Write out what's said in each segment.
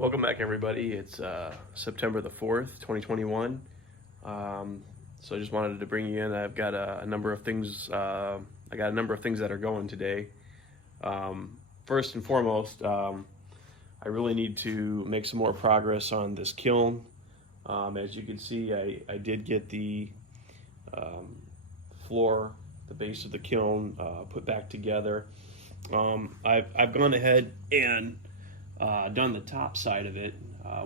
Welcome back, everybody. It's September the 4th, 2021. So I just wanted to bring you in. I've got a number of things. I got a number of things that are going today. First and foremost, I really need to make some more progress on this kiln. As you can see, I did get the floor, the base of the kiln put back together. I've gone ahead and done the top side of it,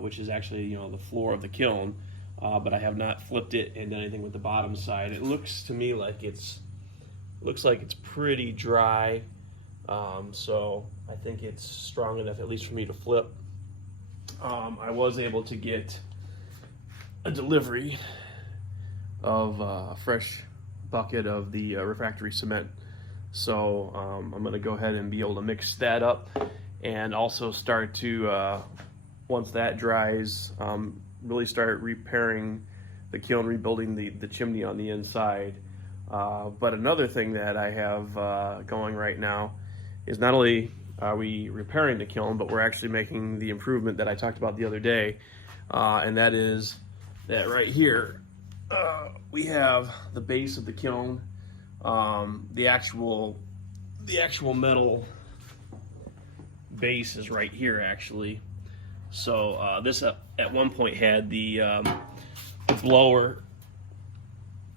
which is actually the floor of the kiln, but I have not flipped it and done anything with the bottom side. It looks to me like it's pretty dry, so I think it's strong enough at least for me to flip. I was able to get a delivery of a fresh bucket of the refractory cement, so I'm going to go ahead and be able to mix that up and also start to, once that dries, really start repairing the kiln, rebuilding the chimney on the inside. But another thing that I have going right now is not only are we repairing the kiln, but we're actually making the improvement that I talked about the other day, and that is that right here we have the base of the kiln, the actual metal base is right here actually. So this at one point had the blower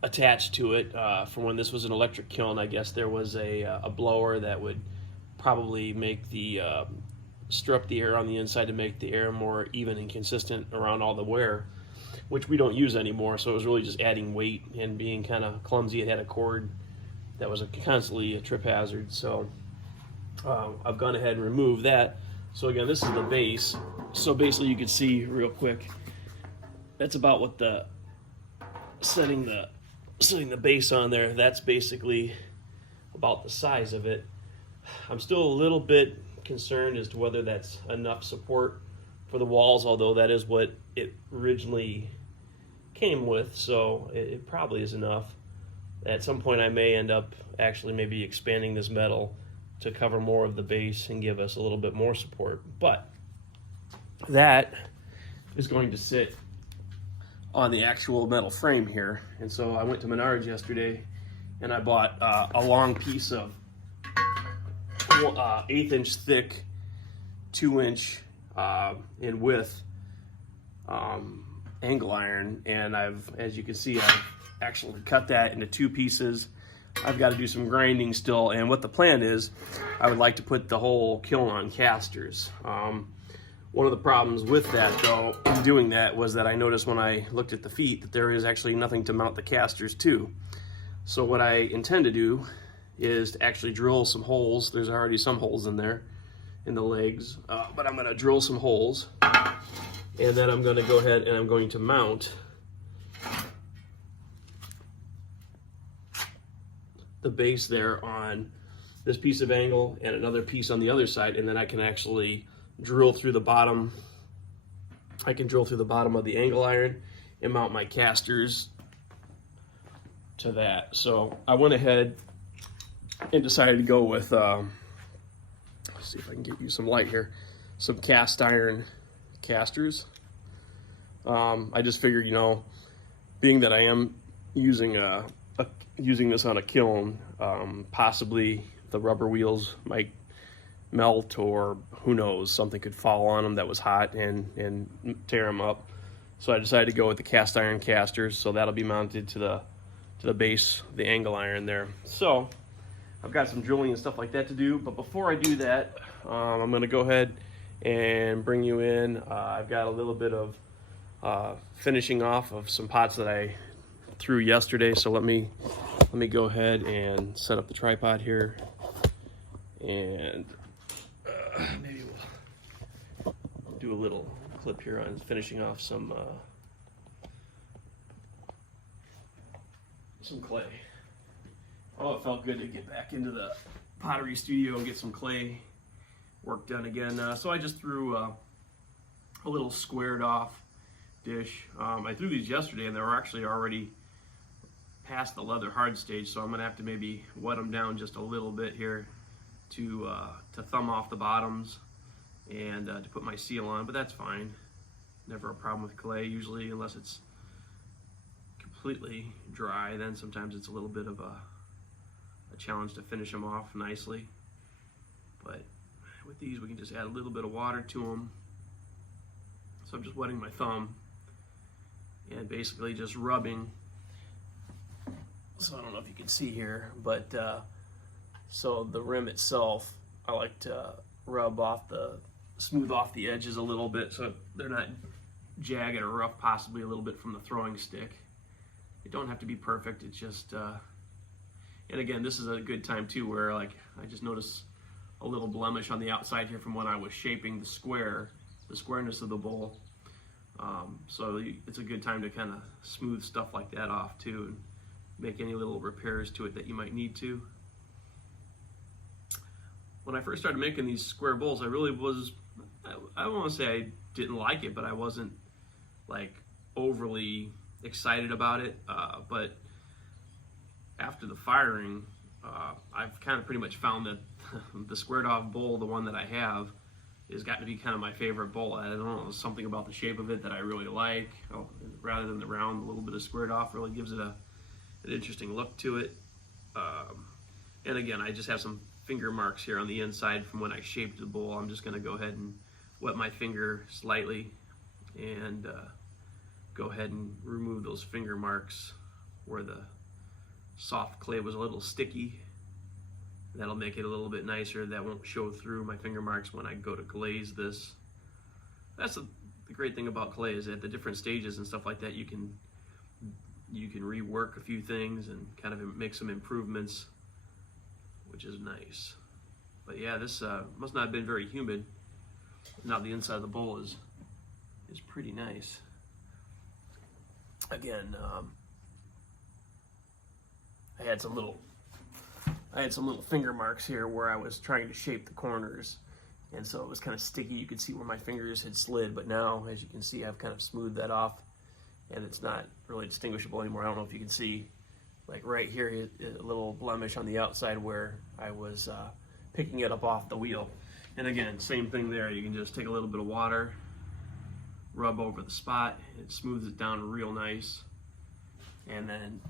attached to it from when this was an electric kiln. I guess there was a blower that would probably make the strip the air on the inside to make the air more even and consistent around all the wear, which we don't use anymore. So it was really just adding weight and being kind of clumsy. It had a cord that was constantly a trip hazard. So I've gone ahead and removed that. So again, this is the base. So basically you can see real quick, that's about what the setting the base on there, that's basically about the size of it. I'm still a little bit concerned as to whether that's enough support for the walls, although that is what it originally came with, so it probably is enough. At some point I may end up actually maybe expanding this metal to cover more of the base and give us a little bit more support. But that is going to sit on the actual metal frame here. And so I went to Menards yesterday and I bought a long piece of 1/8 inch thick, 2 inch in width angle iron, and as you can see, I've actually cut that into 2 pieces. I've got to do some grinding still, and what the plan is, I would like to put the whole kiln on casters. One of the problems with that, though, in doing that, was that I noticed when I looked at the feet that there is actually nothing to mount the casters to. So what I intend to do is to actually drill some holes. There's already some holes in there, in the legs, but I'm going to drill some holes, and then I'm going to go ahead and I'm going to mount the base there on this piece of angle and another piece on the other side, and then I can actually drill through the bottom. I can drill through the bottom of the angle iron and mount my casters to that. So I went ahead and decided to go with let's see if I can get you some light here, some cast iron casters. I just figured, being that I am using this on a kiln, possibly the rubber wheels might melt, or who knows, something could fall on them that was hot and tear them up. So I decided to go with the cast iron casters, so that'll be mounted to the base, the angle iron there. So I've got some drilling and stuff like that to do, but before I do that, I'm going to go ahead and bring you in. I've got a little bit of finishing off of some pots that I threw yesterday, so let me go ahead and set up the tripod here, and maybe we'll do a little clip here on finishing off some clay. Oh, it felt good to get back into the pottery studio and get some clay work done again. So I just threw a little squared off dish. I threw these yesterday and they were actually already past the leather hard stage, so I'm gonna have to maybe wet them down just a little bit here to thumb off the bottoms and to put my seal on, but that's fine. Never a problem with clay usually, unless it's completely dry. Then sometimes it's a little bit of a challenge to finish them off nicely. But with these, we can just add a little bit of water to them. So I'm just wetting my thumb and basically just rubbing. So I don't know if you can see here, but so the rim itself, I like to rub off smooth off the edges a little bit so they're not jagged or rough, possibly a little bit from the throwing stick. They don't have to be perfect. It's just, and again, this is a good time too where like I just noticed a little blemish on the outside here from when I was shaping the squareness of the bowl. So it's a good time to kind of smooth stuff like that off too and make any little repairs to it that you might need to. When I first started making these square bowls, I really was, I don't want to say I didn't like it, but I wasn't like overly excited about it. But after the firing, I've kind of pretty much found that the squared off bowl, the one that I have, has got to be kind of my favorite bowl. I don't know, something about the shape of it that I really like. Rather than the round, a little bit of squared off really gives it an interesting look to it. And again, I just have some finger marks here on the inside from when I shaped the bowl. I'm just going to go ahead and wet my finger slightly and go ahead and remove those finger marks where the soft clay was a little sticky. That'll make it a little bit nicer. That won't show through my finger marks when I go to glaze this. That's the great thing about clay, is at the different stages and stuff like that, you can rework a few things and kind of make some improvements, which is nice. But yeah, this must not have been very humid. Now the inside of the bowl is pretty nice. Again, I had some little finger marks here where I was trying to shape the corners, and so it was kind of sticky. You could see where my fingers had slid, but now, as you can see, I've kind of smoothed that off, and it's not really distinguishable anymore. I don't know if you can see, like right here, a little blemish on the outside where I was picking it up off the wheel. And again, same thing there. You can just take a little bit of water, rub over the spot. It smooths it down real nice, and then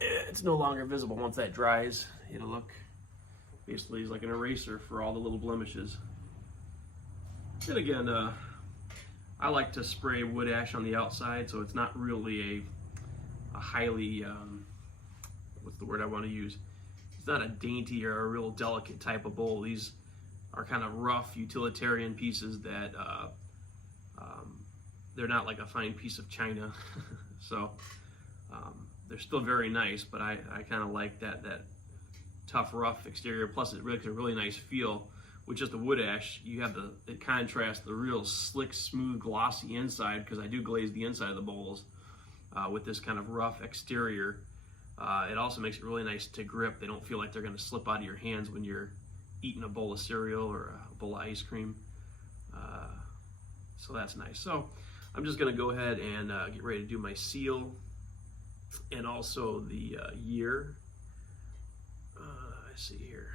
it's no longer visible. Once that dries, it'll look basically like an eraser for all the little blemishes. And again, I like to spray wood ash on the outside, so it's not really a highly, what's the word I want to use? It's not a dainty or a real delicate type of bowl. These are kind of rough utilitarian pieces that they're not like a fine piece of china. So they're still very nice, but I kind of like that tough, rough exterior. Plus, it really gives a really nice feel. With just the wood ash, you have it contrasts the real slick, smooth, glossy inside, because I do glaze the inside of the bowls with this kind of rough exterior. It also makes it really nice to grip. They don't feel like they're going to slip out of your hands when you're eating a bowl of cereal or a bowl of ice cream. So that's nice. So I'm just going to go ahead and get ready to do my seal and also the year. I see here.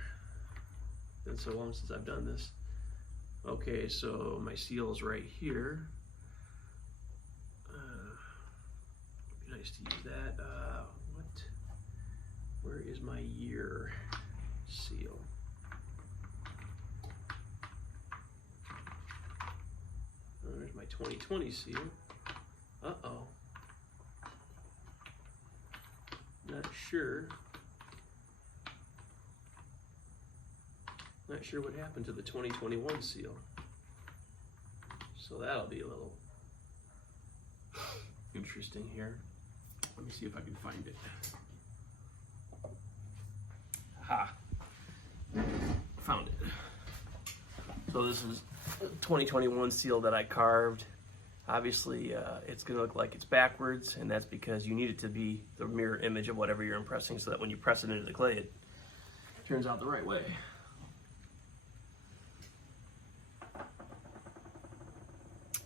Been so long since I've done this. Okay, so my seal is right here. Be nice to use that. Where is my year seal? Oh, there's my 2020 seal. Uh-oh. Not sure. Not sure what happened to the 2021 seal. So that'll be a little interesting here. Let me see if I can find it. Ha! Found it. So this is a 2021 seal that I carved. Obviously, it's going to look like it's backwards, and that's because you need it to be the mirror image of whatever you're impressing, so that when you press it into the clay, it turns out the right way.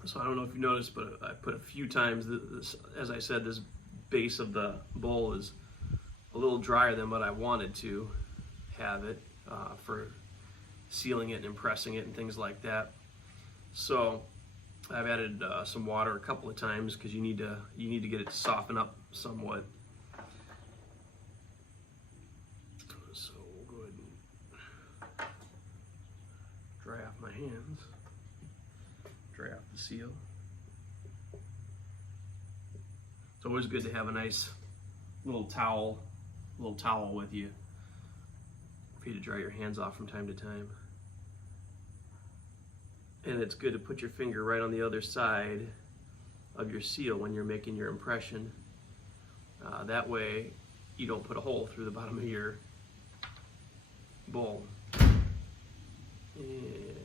So I don't know if you noticed, but I put a few times, as I said, this base of the bowl is a little drier than what I wanted to have it for sealing it and impressing it and things like that. So I've added some water a couple of times because you need to get it to soften up somewhat. So we'll go ahead and dry off my hands, dry off the seal. It's always good to have a nice little towel with you for you to dry your hands off from time to time. And it's good to put your finger right on the other side of your seal when you're making your impression. That way you don't put a hole through the bottom of your bowl. And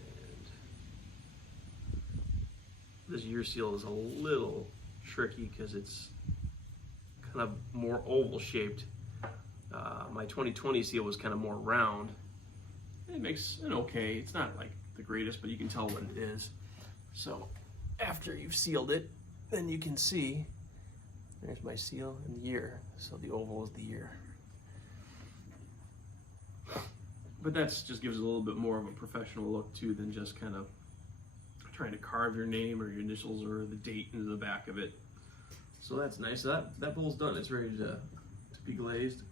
this year seal is a little tricky because it's kind of more oval shaped. My 2020 seal was kind of more round. It makes it okay. It's not like the greatest, but you can tell what it is. So after you've sealed it, then you can see there's my seal and the year. So the oval is the year. But that's just gives it a little bit more of a professional look too than just kind of trying to carve your name or your initials or the date into the back of it. So that's nice. So that bowl's done. It's ready to be glazed.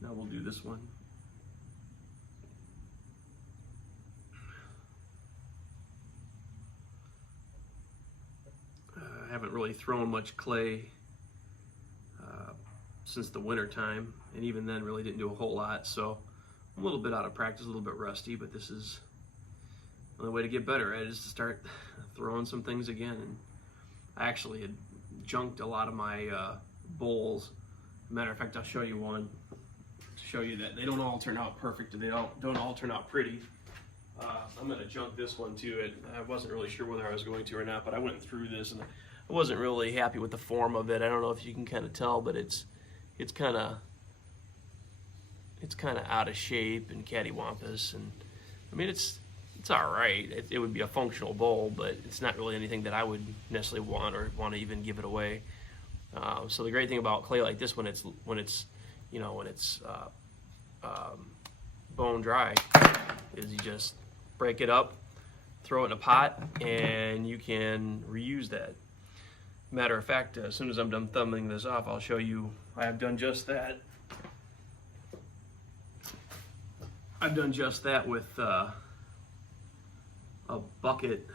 Now we'll do this one. I haven't really thrown much clay since the winter time, and even then really didn't do a whole lot, so I'm a little bit out of practice, a little bit rusty, but this is the only way to get better at it, is to start throwing some things again. And I actually had junked a lot of my bowls. Matter of fact, I'll show you one to show you that they don't all turn out perfect and they don't all turn out pretty. I'm going to junk this one too. I wasn't really sure whether I was going to or not, but I went through this and I wasn't really happy with the form of it. I don't know if you can kind of tell, but it's kind of out of shape and cattywampus. And I mean, it's all right. It would be a functional bowl, but it's not really anything that I would necessarily want or want to even give it away. So the great thing about clay like this, when it's bone dry, is you just break it up, throw it in a pot, and you can reuse that. Matter of fact, as soon as I'm done thumbing this off, I'll show you I have done just that. I've done just that with a bucket,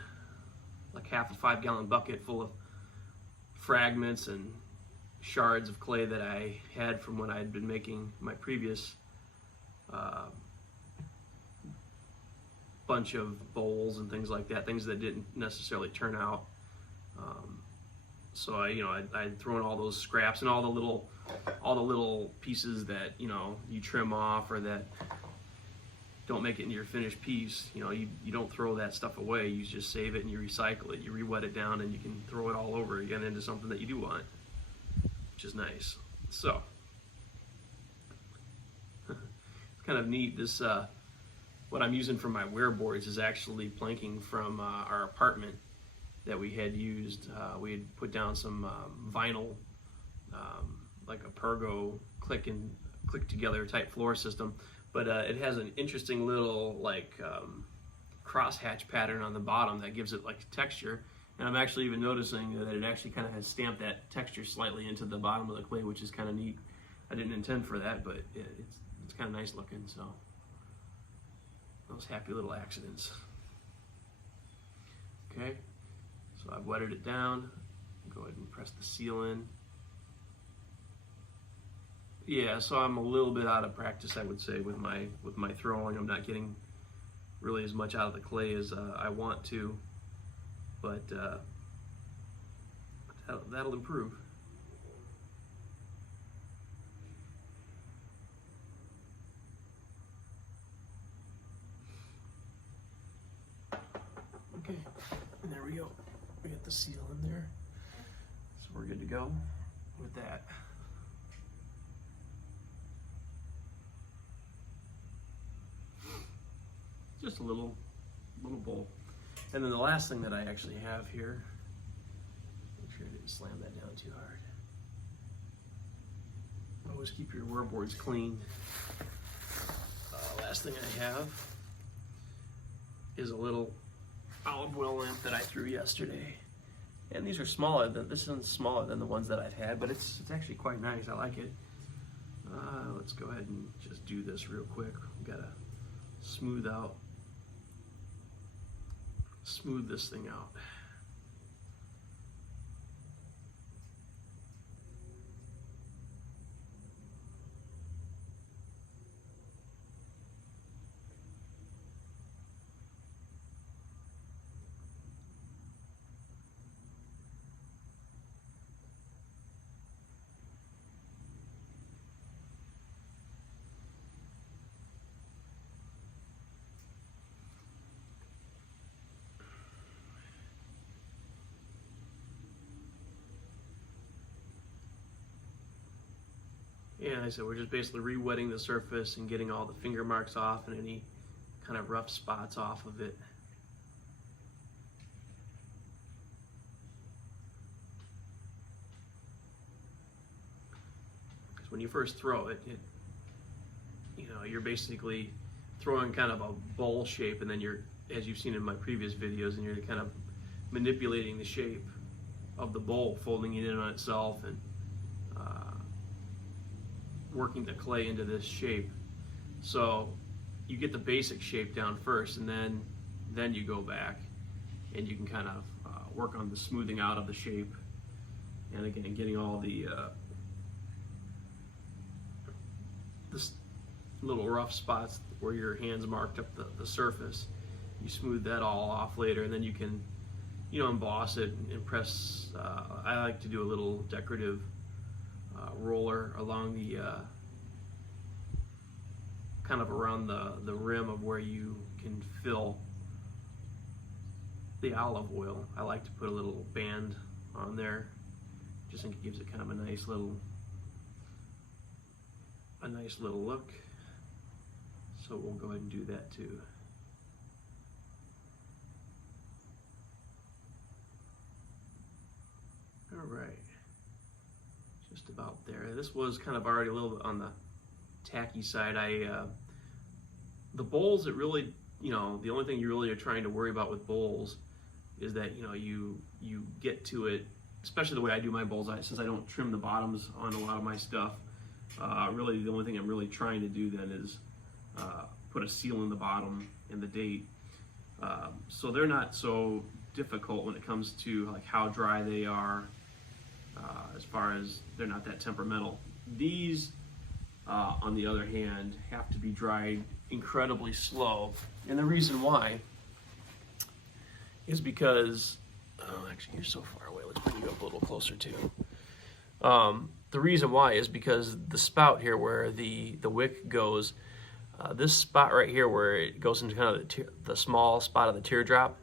like half a 5-gallon bucket full of fragments and shards of clay that I had from when I had been making my previous bunch of bowls and things like that, things that didn't necessarily turn out. So I'd thrown all those scraps and all the little pieces that you trim off or that don't make it into your finished piece. You don't throw that stuff away. You just save it and you recycle it. You re-wet it down and you can throw it all over again into something that you do want, which is nice. So it's kind of neat. This what I'm using for my wear boards is actually planking from our apartment that we had used. We had put down some vinyl, like a Pergo click together type floor system, but it has an interesting little crosshatch pattern on the bottom that gives it like texture. And I'm actually even noticing that it actually kind of has stamped that texture slightly into the bottom of the clay, which is kind of neat. I didn't intend for that, but it's kind of nice looking. So those happy little accidents. Okay, so I've wetted it down. Go ahead and press the seal in. Yeah, so I'm a little bit out of practice, I would say, with my throwing. I'm not getting really as much out of the clay as I want to, but that'll improve. Okay, and there we go. We got the seal in there, so we're good to go with that. Just a little bowl. And then the last thing that I actually have here, make sure I didn't slam that down too hard. Always keep your wear boards clean. Last thing I have is a little olive oil lamp that I threw yesterday. And these are smaller than, this one's smaller than the ones that I've had, but it's actually quite nice. I like it. Let's go ahead and just do this real quick. We gotta smooth this thing out. Yeah, like I said, we're just basically re-wetting the surface and getting all the finger marks off and any kind of rough spots off of it. Because when you first throw it, you know, you're basically throwing kind of a bowl shape, and then you're, as you've seen in my previous videos, and you're kind of manipulating the shape of the bowl, folding it in on itself, and working the clay into this shape. So you get the basic shape down first, and then you go back and you can kind of work on the smoothing out of the shape, and again getting all the this little rough spots where your hands marked up the surface. You smooth that all off later, and then you can, you know, emboss it and press. I like to do a little decorative roller along the kind of around the rim of where you can fill the olive oil. I like to put a little band on there, just think it gives it kind of a nice little look. So we'll go ahead and do that too. All right. Just about there. This was kind of already a little bit on the tacky side. The bowls, it really, you know, the only thing you really are trying to worry about with bowls is that, you know, you get to it, especially the way I do my bowls, since I don't trim the bottoms on a lot of my stuff. Really, the only thing I'm really trying to do then is put a seal in the bottom and the date. So they're not so difficult when it comes to like how dry they are. As far as they're not that temperamental. These, on the other hand, have to be dried incredibly slow. And the reason why is because, oh, actually you're so far away, let's bring you up a little closer too. The reason why is because the spout here where the wick goes, this spot right here where it goes into kind of the small spot of the teardrop,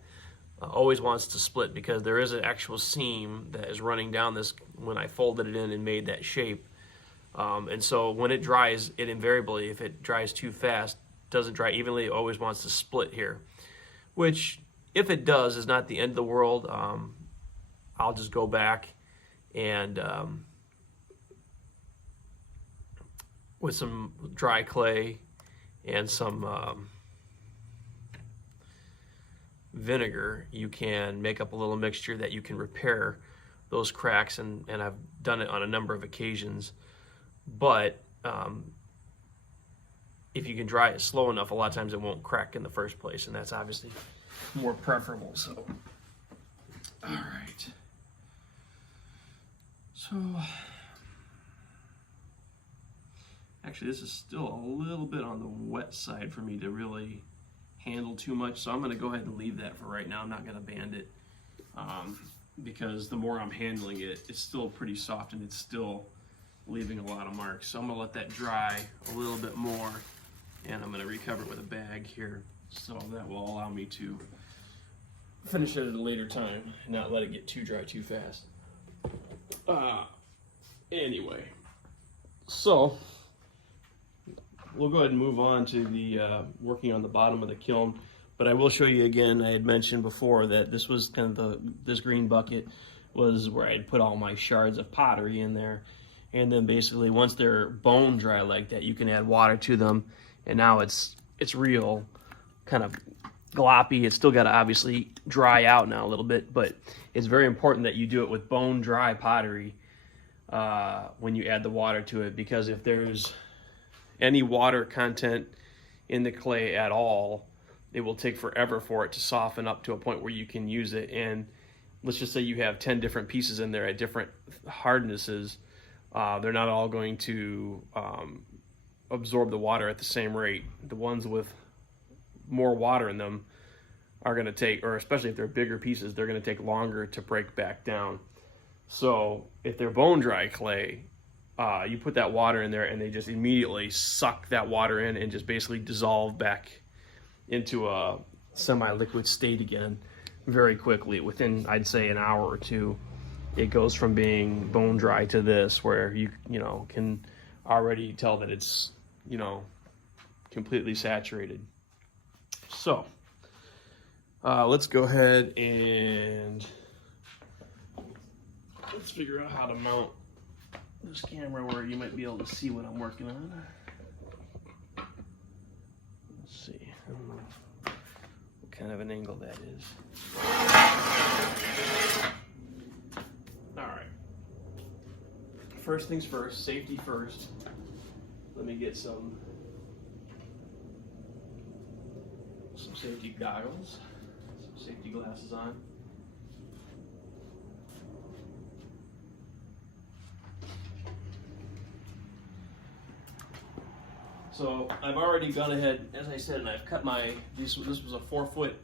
always wants to split because there is an actual seam that is running down this when I folded it in and made that shape. And so when it dries, it invariably, if it dries too fast, doesn't dry evenly, it always wants to split here. Which, if it does, is not the end of the world. I'll just go back and with some dry clay and some vinegar, you can make up a little mixture that you can repair those cracks, and I've done it on a number of occasions. But if you can dry it slow enough, a lot of times it won't crack in the first place, and that's obviously more preferable. So, all right. So, actually, this is still a little bit on the wet side for me to really handle too much, so I'm going to go ahead and leave that for right now. I'm not going to band it because the more I'm handling it, it's still pretty soft and it's still leaving a lot of marks. So I'm going to let that dry a little bit more, and I'm going to recover it with a bag here, so that will allow me to finish it at a later time and not let it get too dry too fast. Anyway, so we'll go ahead and move on to the working on the bottom of the kiln. But I will show you again, I had mentioned before that this was kind of this green bucket was where I'd put all my shards of pottery in there. And then basically once they're bone dry like that, you can add water to them. And now it's real kind of gloppy. It's still got to obviously dry out now a little bit, but it's very important that you do it with bone dry pottery when you add the water to it, because if there's any water content in the clay at all, it will take forever for it to soften up to a point where you can use it. And let's just say you have 10 different pieces in there at different hardnesses. They're not all going to absorb the water at the same rate. The ones with more water in them are going to take, or especially if they're bigger pieces, they're going to take longer to break back down. So if they're bone dry clay, you put that water in there and they just immediately suck that water in and just basically dissolve back into a semi-liquid state again very quickly. Within, I'd say, an hour or two, it goes from being bone dry to this, where you know, can already tell that it's, you know, completely saturated. So let's go ahead and let's figure out how to mount this camera where you might be able to see what I'm working on. Let's see. I don't know what kind of an angle that is. All right. First things first, safety first. Let me get some safety goggles, some safety glasses on. So I've already gone ahead, as I said, and I've cut this was a 4-foot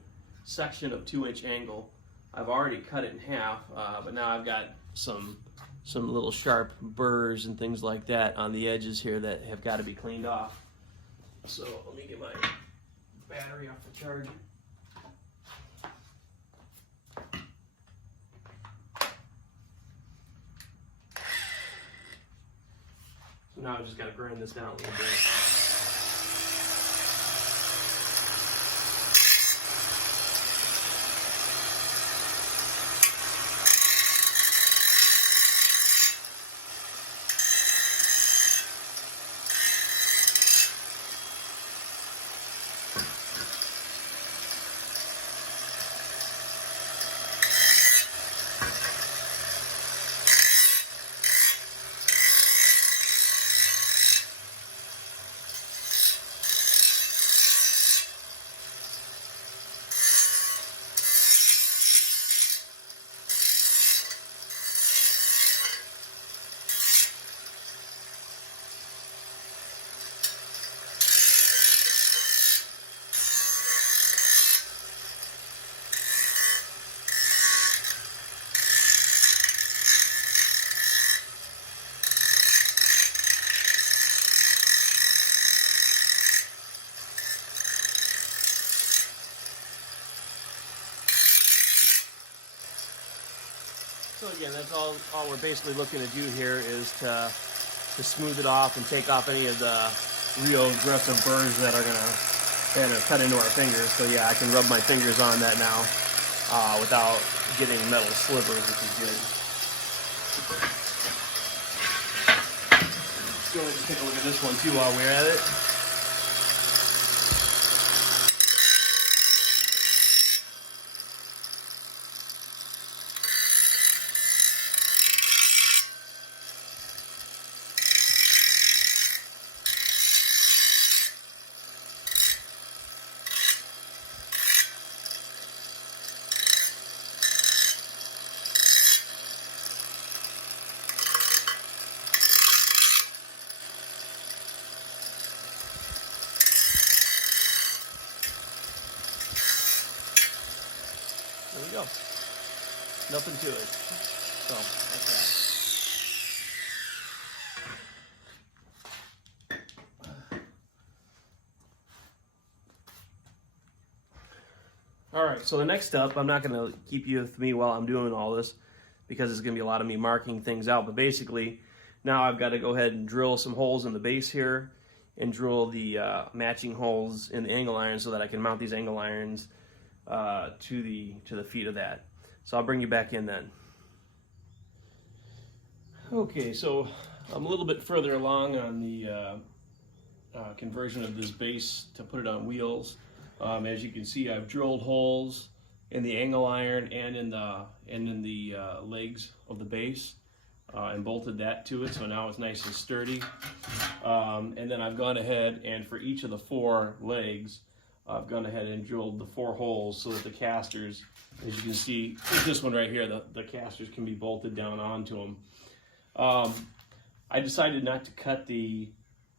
section of 2-inch angle. I've already cut it in half, but now I've got some little sharp burrs and things like that on the edges here that have got to be cleaned off. So let me get my battery off the charger. So now I've just got to grind this down a little bit. So again, that's all we're basically looking to do here is to smooth it off and take off any of the real aggressive burrs that are gonna kind of cut into our fingers. So yeah, I can rub my fingers on that now without getting metal slivers, which is good. Let's go ahead and take a look at this one too while we're at it. There we go. Nothing to it. So, that's that. All right, so the next step, I'm not going to keep you with me while I'm doing all this because it's going to be a lot of me marking things out. But basically, now I've got to go ahead and drill some holes in the base here and drill the matching holes in the angle iron so that I can mount these angle irons to the feet of that. So I'll bring you back in then. Okay, so I'm a little bit further along on the conversion of this base to put it on wheels. As you can see, I've drilled holes in the angle iron and in the legs of the base, and bolted that to it, so now it's nice and sturdy. And then I've gone ahead and for each of the 4 legs, I've gone ahead and drilled the 4 holes so that the casters, as you can see, with this one right here, the casters can be bolted down onto them. I decided not to cut the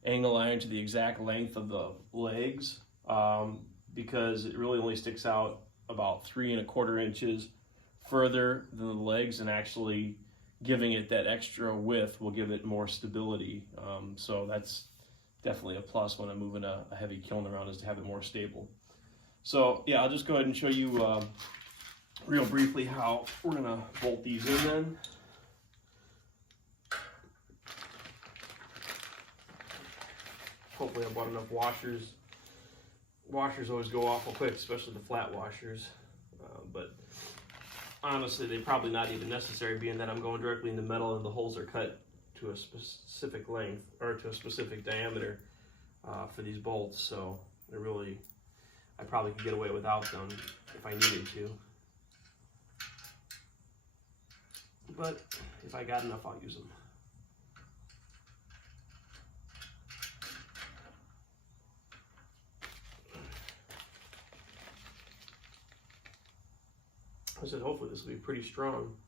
angle iron to the exact length of the legs, because it really only sticks out about 3 1/4 inches further than the legs, and actually giving it that extra width will give it more stability. So that's definitely a plus when I'm moving a heavy kiln around, is to have it more stable. So yeah, I'll just go ahead and show you real briefly how we're gonna bolt these in then. Hopefully I bought enough washers. Washers always go awful quick, especially the flat washers. But honestly, they're probably not even necessary, being that I'm going directly in the metal and the holes are cut to a specific length, or to a specific diameter for these bolts. So I probably could get away without them if I needed to. But if I got enough, I'll use them. I said, hopefully this will be pretty strong.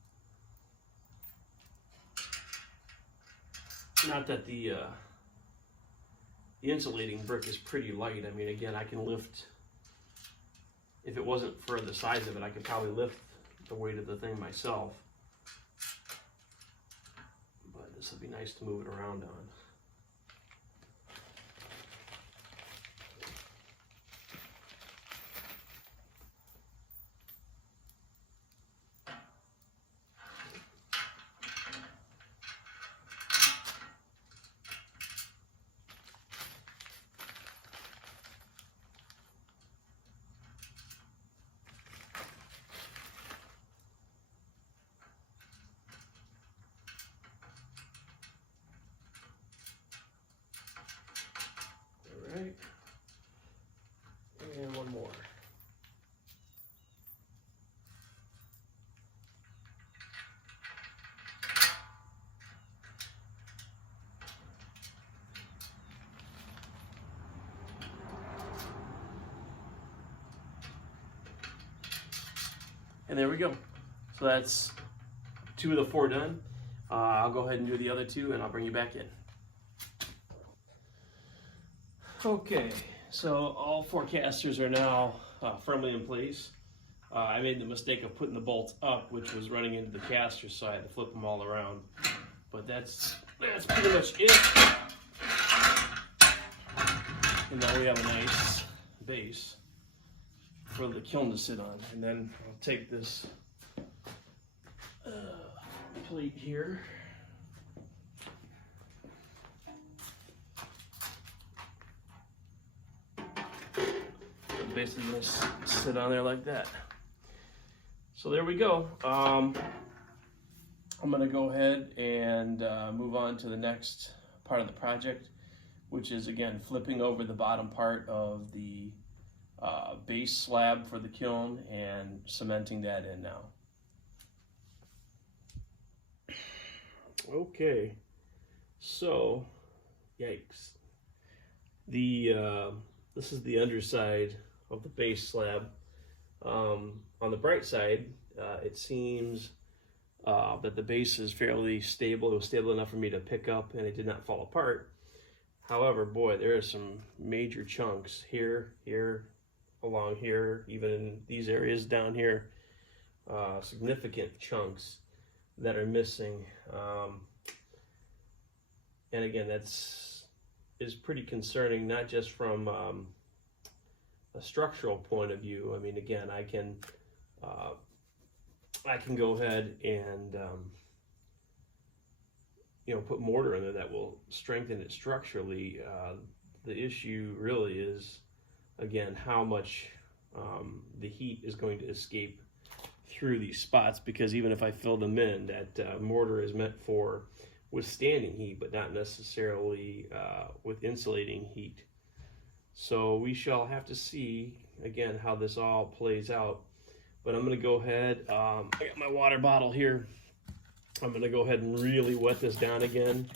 Not that the insulating brick is pretty light. I mean, again, I can lift, if it wasn't for the size of it, I could probably lift the weight of the thing myself. But this would be nice to move it around on. Right, and one more. And there we go. So that's 2 of the 4 done. I'll go ahead and do the other 2 and I'll bring you back in. Okay, so all 4 casters are now firmly in place. I made the mistake of putting the bolts up, which was running into the casters, so I had to flip them all around. But that's pretty much it. And now we have a nice base for the kiln to sit on. And then I'll take this plate here. Basically just sit on there like that. So there we go. I'm gonna go ahead and move on to the next part of the project, which is again flipping over the bottom part of the base slab for the kiln and cementing that in now. Okay, so yikes. This is the underside of the base slab. On the bright side, it seems that the base is fairly stable. It was stable enough for me to pick up and it did not fall apart. However, boy, there are some major chunks here, along here, even in these areas down here, significant chunks that are missing. And again, is pretty concerning, not just from a structural point of view. I mean, again, I can go ahead and put mortar in there that will strengthen it structurally. The issue really is, again, how much the heat is going to escape through these spots, because even if I fill them in, that mortar is meant for withstanding heat, but not necessarily with insulating heat. So we shall have to see again, how this all plays out. But I'm going to go ahead, I got my water bottle here. I'm going to go ahead and really wet this down again.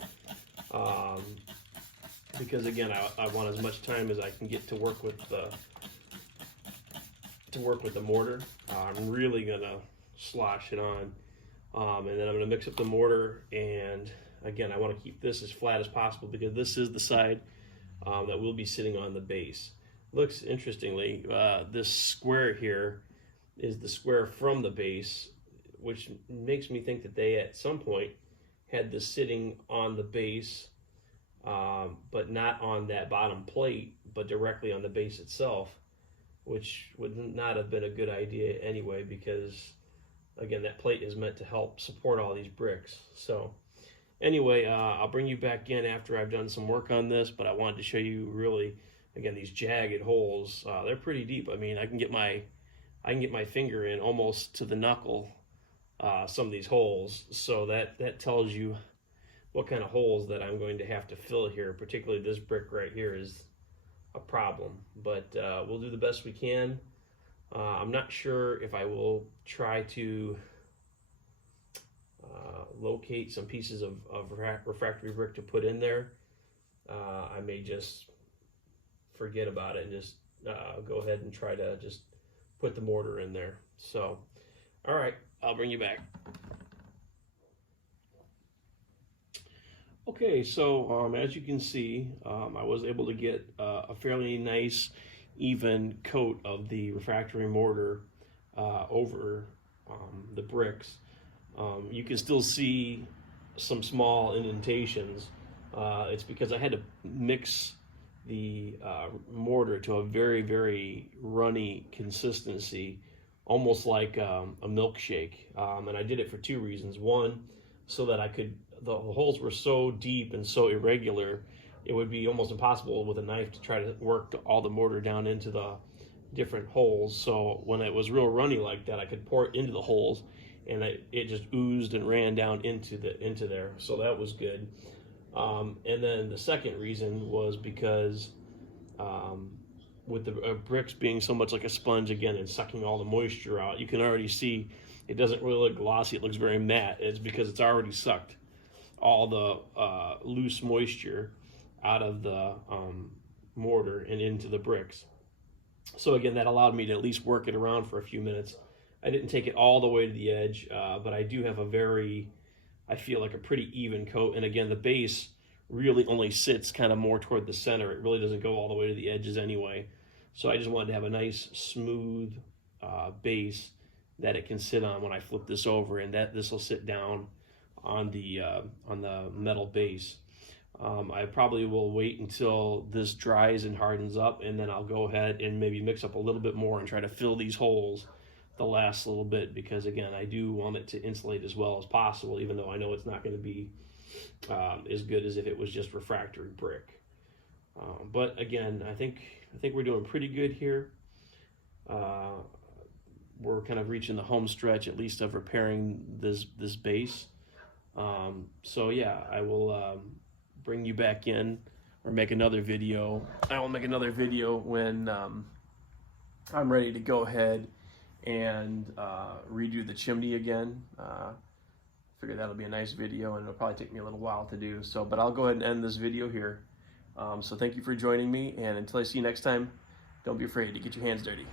Because again, I want as much time as I can get to work with the mortar. I'm really going to slosh it on. And then I'm going to mix up the mortar, and again, I want to keep this as flat as possible because this is the side that will be sitting on the base. Looks interestingly, this square here is the square from the base, which makes me think that they at some point had this sitting on the base, but not on that bottom plate, but directly on the base itself, which would not have been a good idea anyway, because again, that plate is meant to help support all these bricks. So anyway, I'll bring you back in after I've done some work on this, but I wanted to show you really, again, these jagged holes. They're pretty deep. I mean, I can get my finger in almost to the knuckle, some of these holes. So that tells you what kind of holes that I'm going to have to fill here. Particularly this brick right here is a problem, but we'll do the best we can. I'm not sure if I will try to locate some pieces of refractory brick to put in there. I may just forget about it and just go ahead and try to just put the mortar in there. So, all right, I'll bring you back. Okay, so as you can see, I was able to get a fairly nice even coat of the refractory mortar over the bricks. You can still see some small indentations. It's because I had to mix the mortar to a very, very runny consistency, almost like a milkshake. And I did it for two reasons. One, so that the holes were so deep and so irregular, it would be almost impossible with a knife to try to work all the mortar down into the different holes. So when it was real runny like that, I could pour it into the holes, and it just oozed and ran down into there. So that was good. And then the second reason was because with the bricks being so much like a sponge again and sucking all the moisture out, you can already see it doesn't really look glossy. It looks very matte. It's because it's already sucked all the loose moisture out of the mortar and into the bricks. So again, that allowed me to at least work it around for a few minutes. I didn't take it all the way to the edge, but I do have I feel like a pretty even coat. And again, the base really only sits kind of more toward the center. It really doesn't go all the way to the edges anyway. So I just wanted to have a nice smooth base that it can sit on when I flip this over, and that this will sit down on the metal base. I probably will wait until this dries and hardens up, and then I'll go ahead and maybe mix up a little bit more and try to fill these holes the last little bit, because again, I do want it to insulate as well as possible, even though I know it's not going to be as good as if it was just refractory brick. But again, I think we're doing pretty good here. We're kind of reaching the home stretch, at least, of repairing this base. So yeah, I will bring you back in, or make another video. I will make another video when I'm ready to go ahead and redo the chimney again. Figure that'll be a nice video, and it'll probably take me a little while to do. So, but I'll go ahead and end this video here. So thank you for joining me, and until I see you next time, don't be afraid to get your hands dirty.